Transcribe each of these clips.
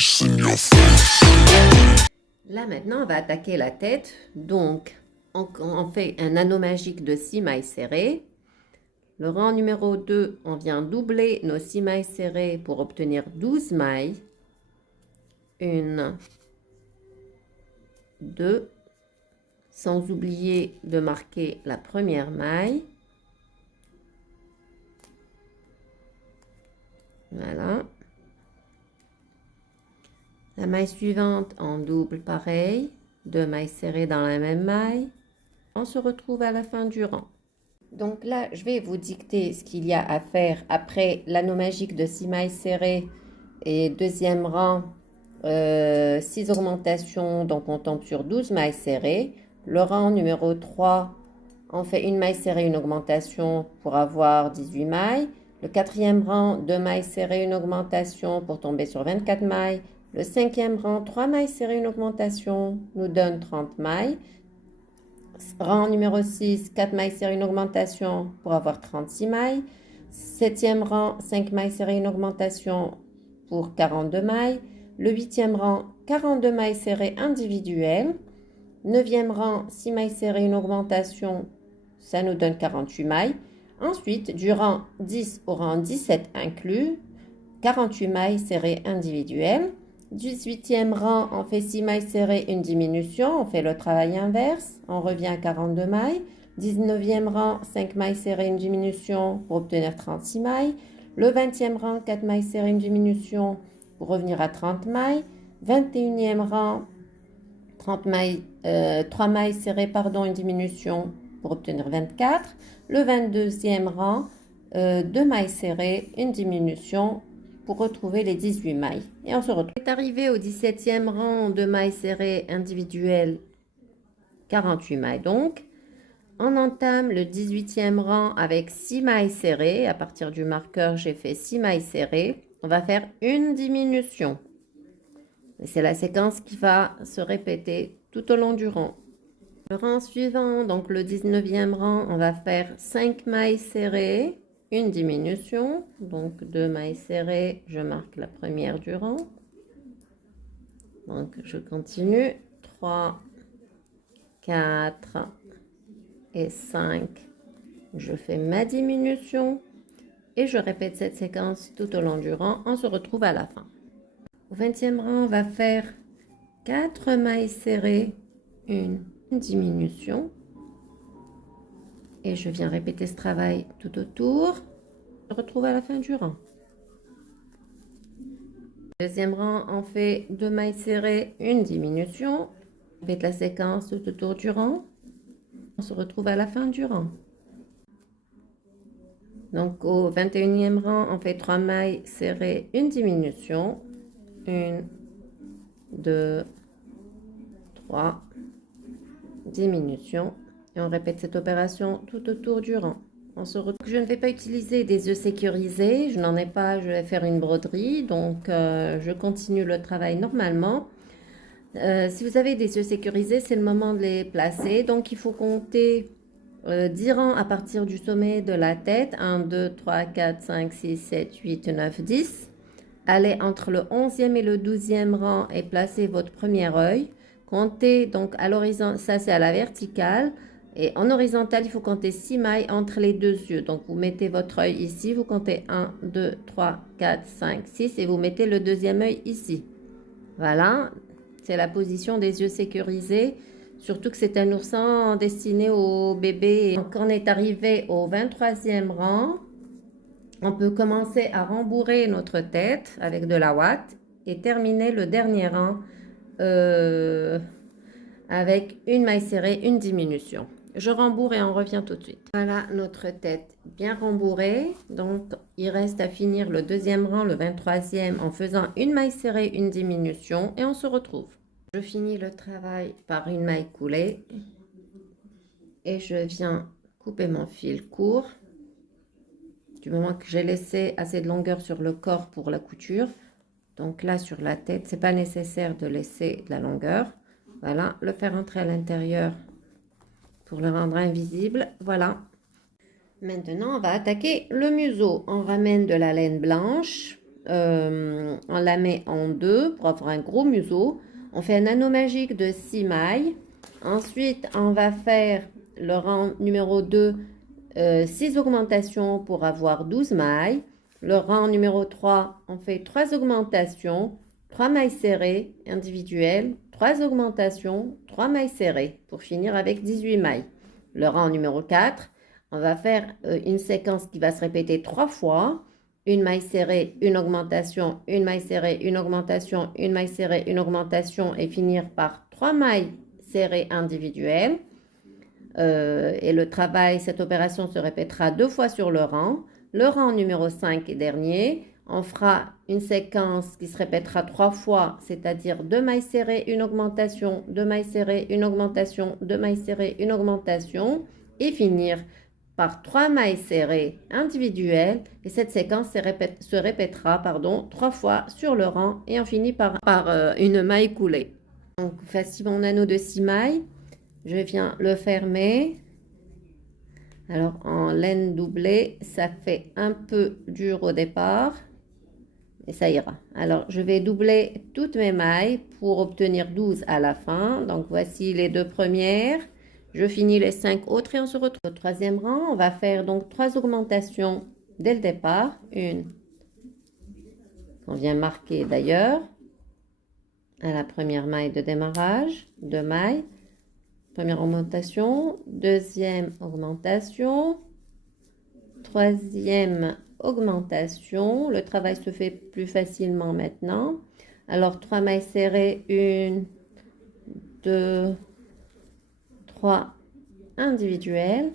face in your face. Là maintenant, on va attaquer la tête. Donc, on fait un anneau magique de 6 mailles serrées. Le rang numéro 2, on vient doubler nos 6 mailles serrées pour obtenir 12 mailles. 1, 2, sans oublier de marquer la première maille. Voilà. La maille suivante en double pareil, 2 mailles serrées dans la même maille. On se retrouve à la fin du rang. Donc là, je vais vous dicter ce qu'il y a à faire après l'anneau magique de 6 mailles serrées et deuxième rang, 6 augmentations, donc on tombe sur 12 mailles serrées. Le rang numéro 3, on fait une maille serrée, une augmentation pour avoir 18 mailles. Le quatrième rang, 2 mailles serrées, une augmentation pour tomber sur 24 mailles. Le cinquième rang, 3 mailles serrées, une augmentation nous donne 30 mailles. Rang numéro 6, 4 mailles serrées, une augmentation pour avoir 36 mailles. Septième rang, 5 mailles serrées, une augmentation pour 42 mailles. Le huitième rang, 42 mailles serrées individuelles. Neuvième rang, 6 mailles serrées, une augmentation, ça nous donne 48 mailles. Ensuite, du rang 10 au rang 17 inclus, 48 mailles serrées individuelles. 18e rang, on fait 6 mailles serrées, une diminution, on fait le travail inverse, on revient à 42 mailles. 19e rang, 5 mailles serrées, une diminution pour obtenir 36 mailles. Le 20e rang, 4 mailles serrées, une diminution pour revenir à 30 mailles. 21e rang, 3 mailles serrées, pardon, une diminution pour obtenir 24. Le 22e rang, 2 mailles serrées, une diminution pour retrouver les 18 mailles. Et on se retrouve. On est arrivé au 17e rang, 2 mailles serrées individuelles, 48 mailles donc. On entame le 18e rang avec 6 mailles serrées. À partir du marqueur, j'ai fait 6 mailles serrées. On va faire une diminution. C'est la séquence qui va se répéter tout au long du rang. Le rang suivant, donc le 19e rang, on va faire 5 mailles serrées, une diminution. Donc 2 mailles serrées, je marque la première du rang. Donc je continue. 3, 4 et 5. Je fais ma diminution et je répète cette séquence tout au long du rang. On se retrouve à la fin. Au 20e rang, on va faire 4 mailles serrées, une diminution. Et je viens répéter ce travail tout autour. Je retrouve à la fin du rang. Deuxième rang, on fait 2 mailles serrées, une diminution. On répète la séquence tout autour du rang. On se retrouve à la fin du rang. Donc au 21e rang, on fait 3 mailles serrées, une diminution. 1, 2, 3, diminution. Et on répète cette opération tout autour du rang. Je ne vais pas utiliser des œufs sécurisés, je n'en ai pas, je vais faire une broderie, donc je continue le travail normalement. Si vous avez des œufs sécurisés, c'est le moment de les placer. Donc il faut compter 10 rangs à partir du sommet de la tête. 1, 2, 3, 4, 5, 6, 7, 8, 9, 10. Allez entre le 11e et le 12e rang et placez votre premier œil. Comptez donc à l'horizon, ça c'est à la verticale. Et en horizontal, il faut compter 6 mailles entre les deux yeux. Donc vous mettez votre œil ici, vous comptez 1, 2, 3, 4, 5, 6 et vous mettez le deuxième œil ici. Voilà, c'est la position des yeux sécurisés. Surtout que c'est un oursin destiné aux bébés. Donc on est arrivé au 23e rang. On peut commencer à rembourrer notre tête avec de la ouate et terminer le dernier rang avec une maille serrée, une diminution. Je rembourre et on revient tout de suite. Voilà notre tête bien rembourrée. Donc, il reste à finir le deuxième rang, le 23e, en faisant une maille serrée, une diminution et on se retrouve. Je finis le travail par une maille coulée et je viens couper mon fil court. Du moment que j'ai laissé assez de longueur sur le corps pour la couture. Donc là, sur la tête, c'est pas nécessaire de laisser de la longueur. Voilà, le faire entrer à l'intérieur pour le rendre invisible. Voilà. Maintenant, on va attaquer le museau. On ramène de la laine blanche on la met en deux pour avoir un gros museau. On fait un anneau magique de 6 mailles. Ensuite, on va faire le rang numéro 2, 6 augmentations pour avoir 12 mailles. Le rang numéro 3, on fait 3 augmentations, 3 mailles serrées individuelles, 3 augmentations, 3 mailles serrées pour finir avec 18 mailles. Le rang numéro 4, on va faire une séquence qui va se répéter 3 fois. Une maille serrée, une augmentation, une maille serrée, une augmentation, une maille serrée, une augmentation et finir par 3 mailles serrées individuelles. Et le travail, cette opération se répétera 2 fois sur le rang. Le rang numéro 5 et dernier, on fera une séquence qui se répétera 3 fois, c'est-à-dire 2 mailles serrées, une augmentation, 2 mailles serrées, une augmentation, 2 mailles serrées, une augmentation et finir par 3 mailles serrées individuelles. Et cette séquence se répétera 3 fois sur le rang et on finit par une maille coulée. Donc voici mon anneau de 6 mailles. Je viens le fermer. Alors en laine doublée, ça fait un peu dur au départ, mais ça ira. Alors je vais doubler toutes mes mailles pour obtenir 12 à la fin. Donc voici les 2 premières. Je finis les 5 autres et on se retrouve au 3e rang. On va faire donc 3 augmentations dès le départ. Une qu'on vient marquer d'ailleurs à la première maille de démarrage, 2 mailles. Première augmentation, deuxième augmentation, troisième augmentation. Le travail se fait plus facilement maintenant. Alors 3 mailles serrées, 1, 2, 3 individuelles.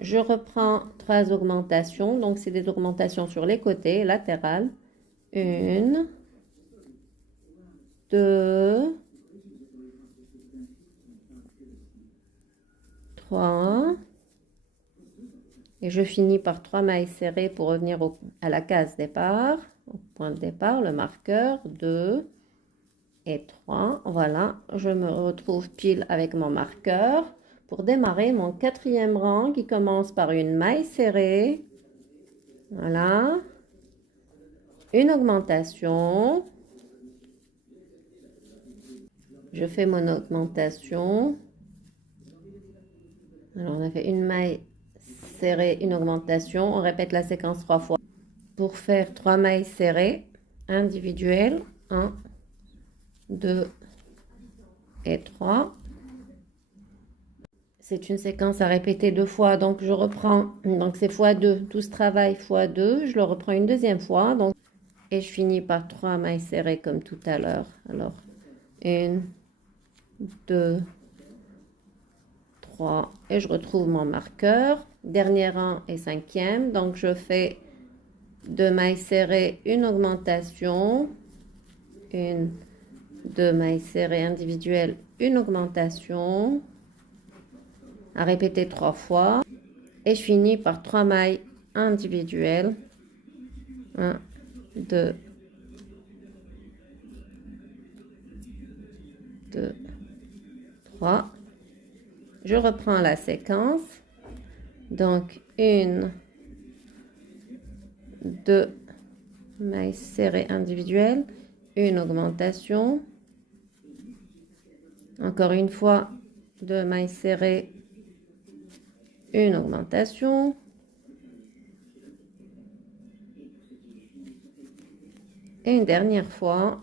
Je reprends 3 augmentations, donc c'est des augmentations sur les côtés, latérales. 1, 2, 3 et je finis par 3 mailles serrées pour revenir à la case départ, au point de départ, le marqueur, 2 et 3. Voilà, je me retrouve pile avec mon marqueur pour démarrer mon 4e rang qui commence par une maille serrée. Voilà, une augmentation. Je fais mon augmentation. Alors on a fait une maille serrée, une augmentation. On répète la séquence 3 fois. Pour faire 3 mailles serrées individuelles, 1, 2 et 3. C'est une séquence à répéter 2 fois, donc je reprends, donc c'est x2, tout ce travail x2, je le reprends une deuxième fois, donc, et je finis par 3 mailles serrées comme tout à l'heure. Alors, 1, 2, 3, et je retrouve mon marqueur. Dernier rang et 5e, donc je fais 2 mailles serrées, une augmentation, 2 mailles serrées individuelles, une augmentation, à répéter 3 fois, et je finis par 3 mailles individuelles, 1, 2, 2, 3. Je reprends la séquence, donc 1, 2 mailles serrées individuelles, une augmentation, encore une fois 2 mailles serrées, une augmentation, et une dernière fois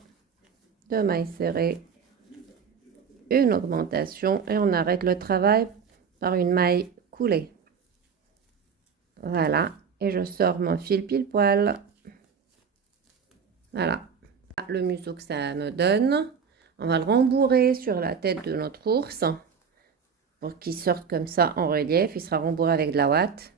2 mailles serrées, une augmentation, et on arrête le travail par une maille coulée. Voilà, et je sors mon fil pile poil. Voilà le museau que ça me donne. On va le rembourrer sur la tête de notre ours pour qu'il sorte comme ça en relief. Il sera rembourré avec de la ouate.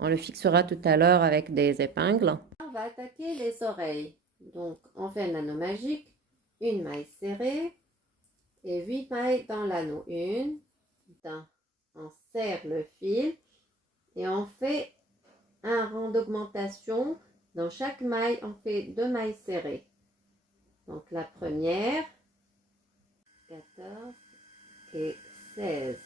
On le fixera tout à l'heure avec des épingles. On va attaquer les oreilles. Donc on fait un anneau magique, une maille serrée et 8 mailles dans l'anneau. On serre le fil et on fait un rang d'augmentation. Dans chaque maille, on fait 2 mailles serrées. Donc la première, 14 et 16.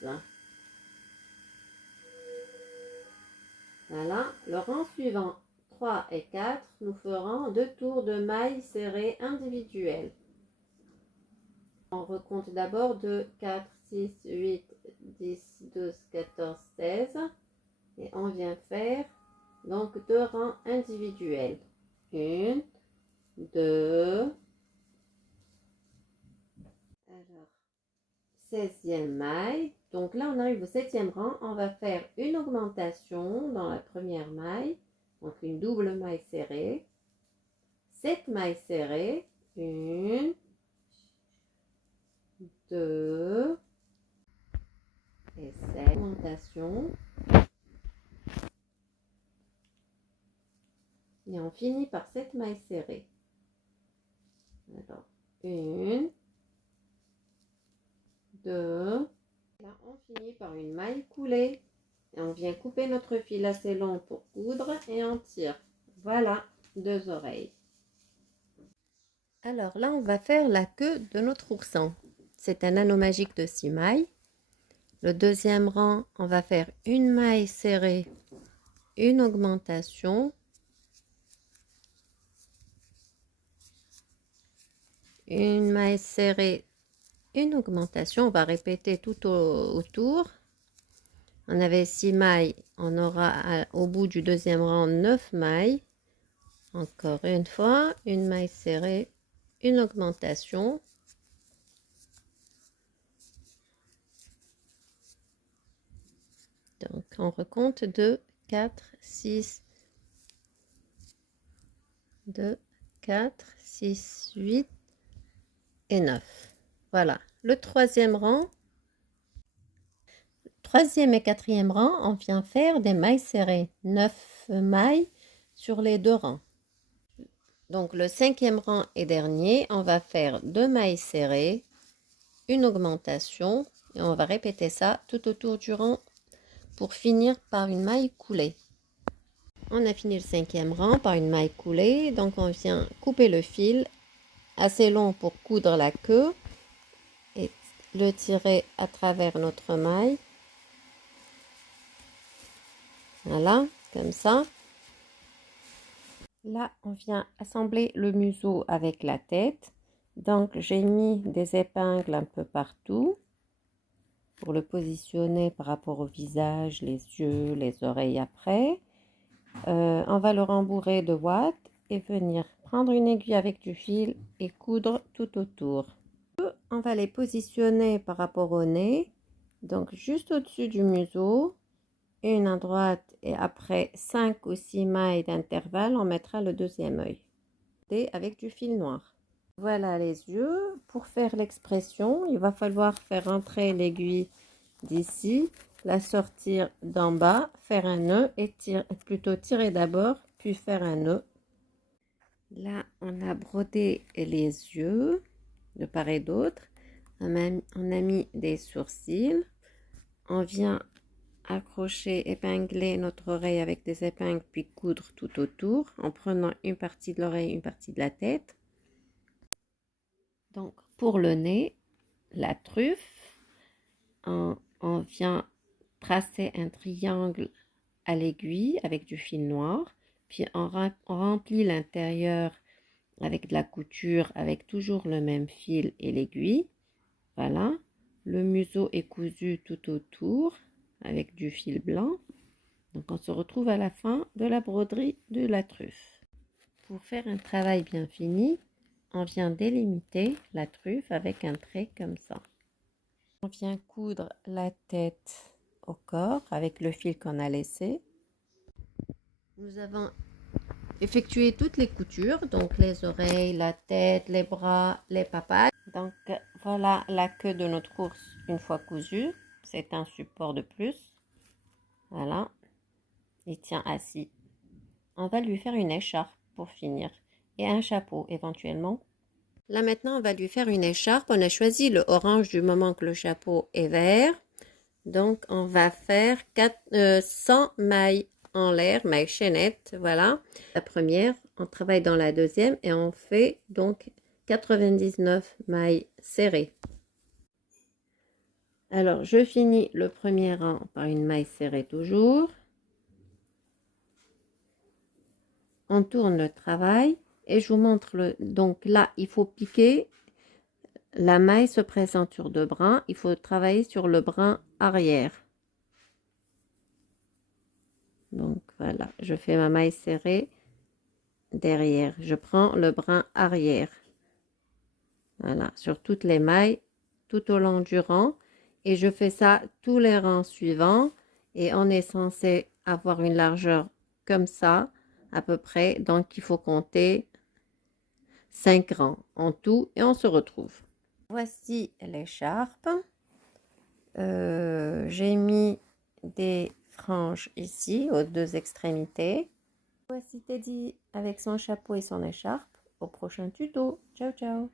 Voilà, le rang suivant, 3 et 4, nous ferons 2 tours de mailles serrées individuelles. On recompte d'abord 2, 4, 6, 8, 10, 12, 14, 16 et on vient faire donc 2 rangs individuels. 1, 2, alors 16e maille. Donc là on arrive au 7e rang, on va faire une augmentation dans la première maille, donc une double maille serrée, 7 mailles serrées, 1, 2 et 7 augmentations. Et on finit par 7 mailles serrées. Alors, 1, 2, là on finit par une maille coulée. Et on vient couper notre fil assez long pour coudre et on tire. Voilà, 2 oreilles. Alors là, on va faire la queue de notre ourson. C'est un anneau magique de 6 mailles. Le deuxième rang, on va faire une maille serrée, une augmentation, une maille serrée, une augmentation. On va répéter tout autour. On avait 6 mailles, on aura au bout du deuxième rang 9 mailles. Encore une fois, une maille serrée, une augmentation. Donc on recompte 2, 4, 6, 2, 4, 6, 8 et 9. Voilà, le troisième rang. Troisième et quatrième rang, on vient faire des mailles serrées. 9 mailles sur les 2 rangs. Donc le cinquième rang et dernier, on va faire 2 mailles serrées, une augmentation et on va répéter ça tout autour du rang pour finir par une maille coulée. On a fini le cinquième rang par une maille coulée, donc on vient couper le fil assez long pour coudre la queue et le tirer à travers notre maille. Voilà, comme ça. Là, on vient assembler le museau avec la tête. Donc, j'ai mis des épingles un peu partout pour le positionner par rapport au visage, les yeux, les oreilles après. On va le rembourrer de ouate et venir prendre une aiguille avec du fil et coudre tout autour. On va les positionner par rapport au nez, donc juste au-dessus du museau, une à droite et après 5 ou 6 mailles d'intervalle, on mettra le deuxième œil et avec du fil noir. Voilà les yeux. Pour faire l'expression, il va falloir faire entrer l'aiguille d'ici, la sortir d'en bas, faire un nœud et tirer d'abord, puis faire un nœud. Là, on a brodé les yeux de part et d'autre. On a mis des sourcils. On vient accrocher, épingler notre oreille avec des épingles, puis coudre tout autour en prenant une partie de l'oreille, une partie de la tête. Donc, pour le nez, la truffe, on vient tracer un triangle à l'aiguille avec du fil noir, puis on remplit l'intérieur avec de la couture avec toujours le même fil et l'aiguille. Voilà, le museau est cousu tout autour avec du fil blanc. Donc on se retrouve à la fin de la broderie de la truffe. Pour faire un travail bien fini, on vient délimiter la truffe avec un trait comme ça. On vient coudre la tête au corps avec le fil qu'on a laissé. Nous avons effectué toutes les coutures, donc les oreilles, la tête, les bras, les papates. Donc voilà la queue de notre ours une fois cousue. C'est un support de plus. Voilà, il tient assis. On va lui faire une écharpe pour finir et un chapeau éventuellement. Là maintenant on va lui faire une écharpe. On a choisi le orange du moment que le chapeau est vert. Donc on va faire 100 mailles en l'air, mailles chaînettes, voilà. La première, on travaille dans la deuxième et on fait donc 99 mailles serrées. Alors je finis le premier rang par une maille serrée toujours. on tourne le travail et je vous montre donc là, il faut piquer. La maille se présente sur 2 brins. Il faut travailler sur le brin arrière. Donc voilà, je fais ma maille serrée derrière. Je prends le brin arrière. Voilà, sur toutes les mailles, tout au long du rang. Et je fais ça tous les rangs suivants. Et on est censé avoir une largeur comme ça, à peu près. Donc, il faut compter 5 rangs en tout. Et on se retrouve. Voici l'écharpe. J'ai mis des franges ici, aux 2 extrémités. Voici Teddy avec son chapeau et son écharpe. Au prochain tuto. Ciao, ciao.